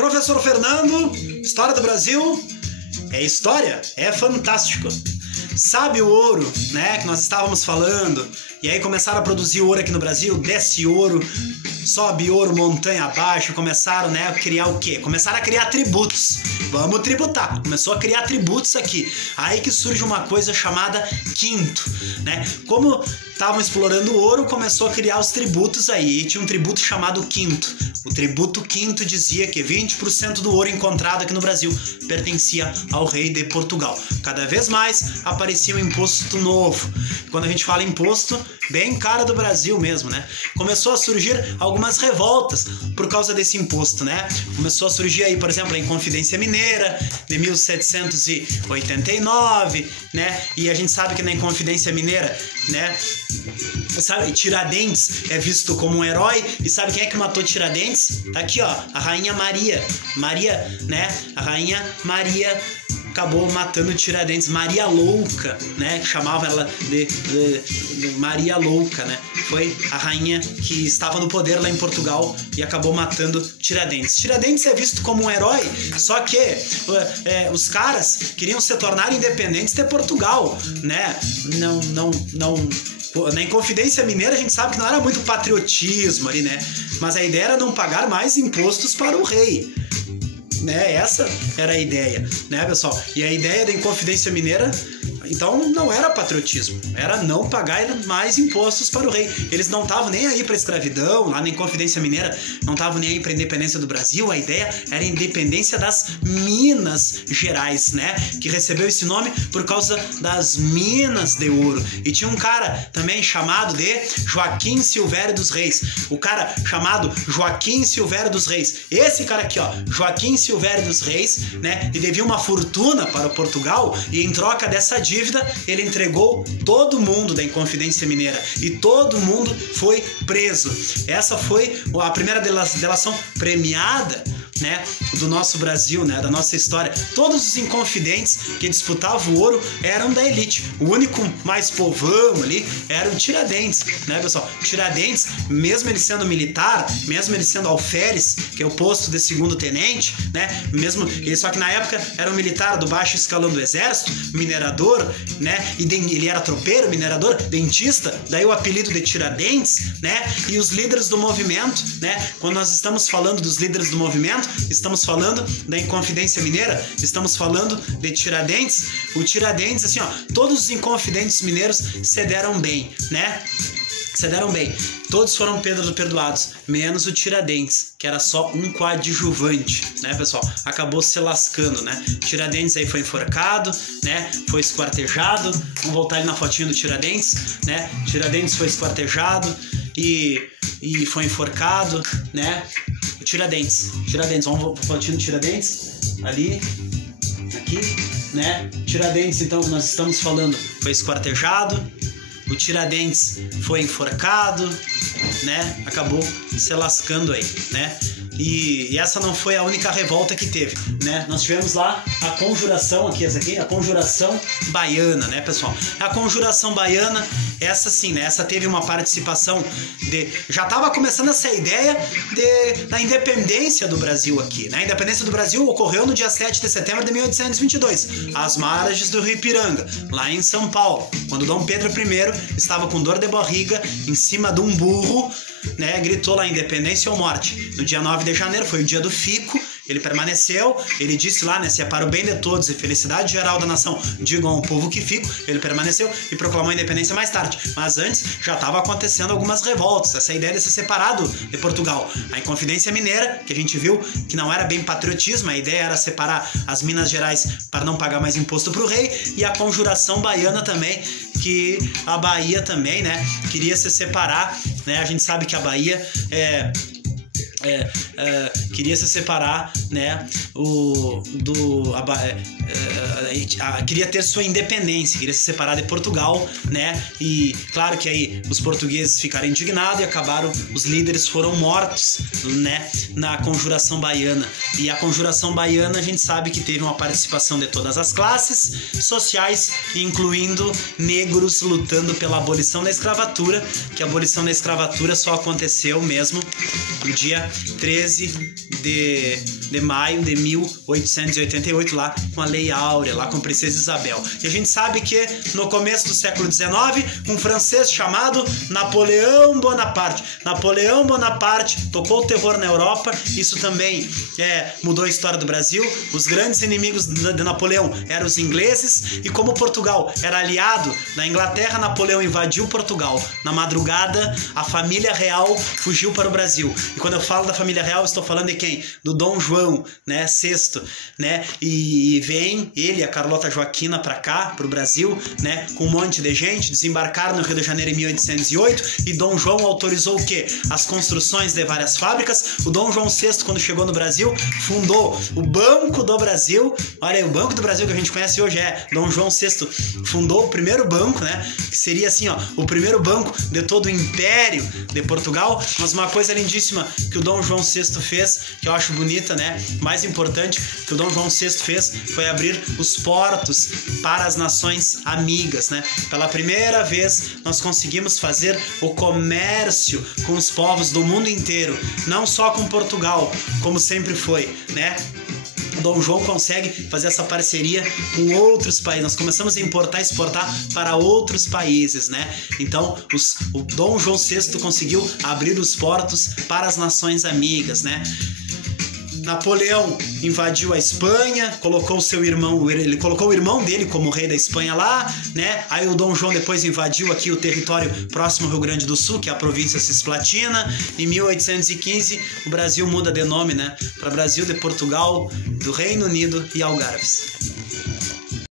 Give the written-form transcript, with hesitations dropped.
Professor Fernando, história do Brasil é história, é fantástico. Sabe o ouro, né, que nós estávamos falando, e aí começaram a produzir ouro aqui no Brasil, desce ouro, sobe ouro montanha abaixo, começaram, né, a criar o quê? Começaram a criar tributos. Vamos tributar. Começou a criar tributos aqui. Aí que surge uma coisa chamada quinto, né? Como estavam explorando o ouro, começou a criar os tributos aí. E tinha um tributo chamado quinto. O tributo quinto dizia que 20% do ouro encontrado aqui no Brasil pertencia ao rei de Portugal. Cada vez mais aparecia um imposto novo. Quando a gente fala imposto, bem cara do Brasil mesmo, né? Começou a surgir algumas revoltas por causa desse imposto, né? Começou a surgir aí, por exemplo, a Inconfidência Mineira de 1789, né? E a gente sabe que na Inconfidência Mineira, né, sabe, Tiradentes é visto como um herói. E sabe quem é que matou Tiradentes? Tá aqui, ó, a Rainha Maria, né? A Rainha Maria acabou matando Tiradentes. Maria Louca, né? Chamava ela de Maria Louca, né? Foi a rainha que estava no poder lá em Portugal e acabou matando Tiradentes. Tiradentes é visto como um herói, só que os caras queriam se tornar independentes de Portugal, né? Na Inconfidência Mineira a gente sabe que não era muito patriotismo ali, né? Mas a ideia era não pagar mais impostos para o rei, né? Essa era a ideia, né, pessoal? E a ideia da Inconfidência Mineira, então, não era patriotismo, era não pagar mais impostos para o rei. Eles não estavam nem aí para a escravidão, lá na Inconfidência Mineira, não estavam nem aí para a independência do Brasil. A ideia era a independência das Minas Gerais, né? Que recebeu esse nome por causa das minas de ouro. E tinha um cara também chamado de Joaquim Silvério dos Reis. O cara chamado Joaquim Silvério dos Reis. Esse cara aqui, ó, Joaquim Silvério dos Reis, né? E devia uma fortuna para o Portugal, e em troca dessa dívida ele entregou todo mundo da Inconfidência Mineira e todo mundo foi preso. Essa foi a primeira delação premiada, né, do nosso Brasil, né, da nossa história. Todos os inconfidentes que disputavam o ouro eram da elite. O único mais povão ali era o Tiradentes, né, pessoal? Tiradentes, mesmo ele sendo militar, mesmo ele sendo alferes, que é o posto de segundo tenente, né, só que na época era um militar do baixo escalão do exército, minerador, né, e ele era tropeiro, minerador, dentista, daí o apelido de Tiradentes, né, e os líderes do movimento, né, quando nós estamos falando dos líderes do movimento, estamos falando da Inconfidência Mineira, estamos falando de Tiradentes. O Tiradentes, assim, ó, todos os inconfidentes mineiros se deram bem, né? Se deram bem. Todos foram perdoados, menos o Tiradentes, que era só um coadjuvante, né, pessoal? Acabou se lascando, né? Tiradentes aí foi enforcado, né? Foi esquartejado. Vamos voltar ali na fotinha do Tiradentes, né? Tiradentes foi esquartejado e foi enforcado, né? Tiradentes, vamos fotinho do Tiradentes, ali, aqui, né? Tiradentes, então, que nós estamos falando, foi esquartejado, o Tiradentes foi enforcado, né? Acabou se lascando aí, né? E essa não foi a única revolta que teve, né? Nós tivemos lá a conjuração, essa aqui, a conjuração baiana, né, pessoal? A conjuração baiana, essa sim, né? Essa teve uma participação já estava começando essa ideia da independência do Brasil aqui, né? A independência do Brasil ocorreu no dia 7 de setembro de 1822, às margens do Rio Ipiranga, lá em São Paulo, quando Dom Pedro I estava com dor de barriga em cima de um burro, né, gritou lá independência ou morte. No dia 9 de janeiro foi o dia do fico. Ele permaneceu, ele disse lá, né, se é para o bem de todos e felicidade geral da nação, digam ao povo que fico. Ele permaneceu e proclamou a independência mais tarde. Mas antes já estava acontecendo algumas revoltas, essa ideia de ser separado de Portugal. A Inconfidência Mineira, que a gente viu que não era bem patriotismo, a ideia era separar as Minas Gerais para não pagar mais imposto para o rei, e a conjuração baiana também, que a Bahia também, né, queria se separar, né? A gente sabe que a Bahia queria se separar, né, queria ter sua independência, queria se separar de Portugal, né, e claro que aí os portugueses ficaram indignados e acabaram, os líderes foram mortos, né, na conjuração baiana, E a Conjuração Baiana, a gente sabe que teve uma participação de todas as classes sociais, incluindo negros lutando pela abolição da escravatura, que a abolição da escravatura só aconteceu mesmo no dia 13 de maio de 1888, lá com a Lei Áurea, lá com a Princesa Isabel. E a gente sabe que no começo do século XIX, um francês chamado Napoleão Bonaparte. Napoleão Bonaparte tocou o terror na Europa. Isso também mudou a história do Brasil. Os grandes inimigos de Napoleão eram os ingleses, e como Portugal era aliado da Inglaterra, Napoleão invadiu Portugal. Na madrugada, a família real fugiu para o Brasil. E quando eu falo da família real, eu estou falando de quem? Do Dom João, né, VI, né? E vem ele e a Carlota Joaquina para cá, para o Brasil, né, com um monte de gente, desembarcaram no Rio de Janeiro em 1808, e Dom João autorizou o quê? As construções de várias fábricas. O Dom João VI, quando chegou no Brasil, fundou o Banco do Brasil. Olha aí, o Banco do Brasil que a gente conhece hoje Dom João VI fundou o primeiro banco, né, que seria assim, ó, o primeiro banco de todo o Império de Portugal. Mas uma coisa lindíssima que o Dom João VI fez, que eu acho bonita, né, mais importante que o Dom João VI fez, foi abrir os portos para as nações amigas, né. Pela primeira vez nós conseguimos fazer o comércio com os povos do mundo inteiro, não só com Portugal, como sempre foi, né. Dom João consegue fazer essa parceria com outros países. Nós começamos a importar e exportar para outros países, né? Então, o Dom João VI conseguiu abrir os portos para as nações amigas, né? Napoleão invadiu a Espanha, colocou o seu irmão, ele colocou o irmão dele como rei da Espanha lá, né? Aí o Dom João depois invadiu aqui o território próximo ao Rio Grande do Sul, que é a província Cisplatina. Em 1815, o Brasil muda de nome, né? Para Brasil de Portugal, do Reino Unido e Algarves.